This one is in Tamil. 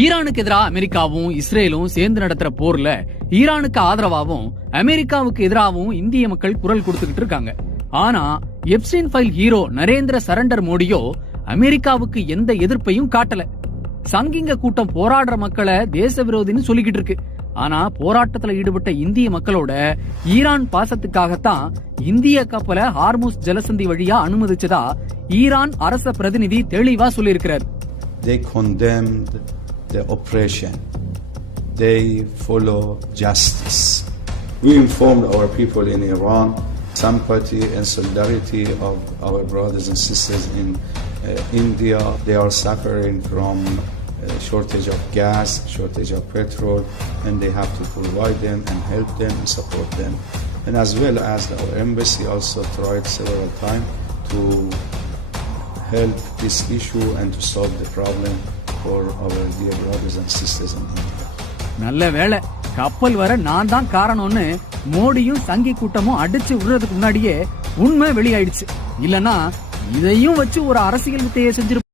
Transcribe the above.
ஈரானுக்கு எதிராக அமெரிக்காவும் இஸ்ரேலும் சேர்ந்து நடத்துற போர்ல ஈரானுக்கு ஆதரவாகவும் அமெரிக்காவுக்கு எதிராகவும் இந்திய மக்கள் குரல் கொடுத்துக்கிட்டு இருக்காங்க. ஆனா Epstein file hero Narendra surrender மோடியோ அமெரிக்காவுக்கு எந்த எதிர்ப்பையும் காட்டல. சங்கிங்க கூட்டம் போராடுற மக்களை தேச விரோதின்னு சொல்லிக்கிட்டு இருக்கு. ஆனா போராட்டத்துல ஈடுபட்ட இந்திய மக்களோட ஈரான் பாசத்துக்காகத்தான் இந்திய கப்பலை ஹார்முஸ் ஜலசந்தி வழியா அனுமதிச்சதா ஈரான் அரச பிரதிநிதி தெளிவா சொல்லியிருக்கிறார். They condemned the oppression. They follow justice. We informed our people in Iran sympathy and solidarity of our brothers and sisters in India. They are suffering from shortage of gas, shortage of petrol, and they have to provide them and help them and support them. And as well as our embassy also tried several times to help this issue and to solve the problem for our dear brothers and sisters in India. நல்ல வேளை கப்பல் வர நான் தான் காரணம்னு மோடியும் சங்கி கூட்டமும் அடிச்சு விடுறதுக்கு முன்னாடியே உண்மை வெளியாயிடுச்சு. இல்லனா இதையும் வச்சு ஒரு அரசியல் வித்தையை செஞ்சிருப்பாங்க.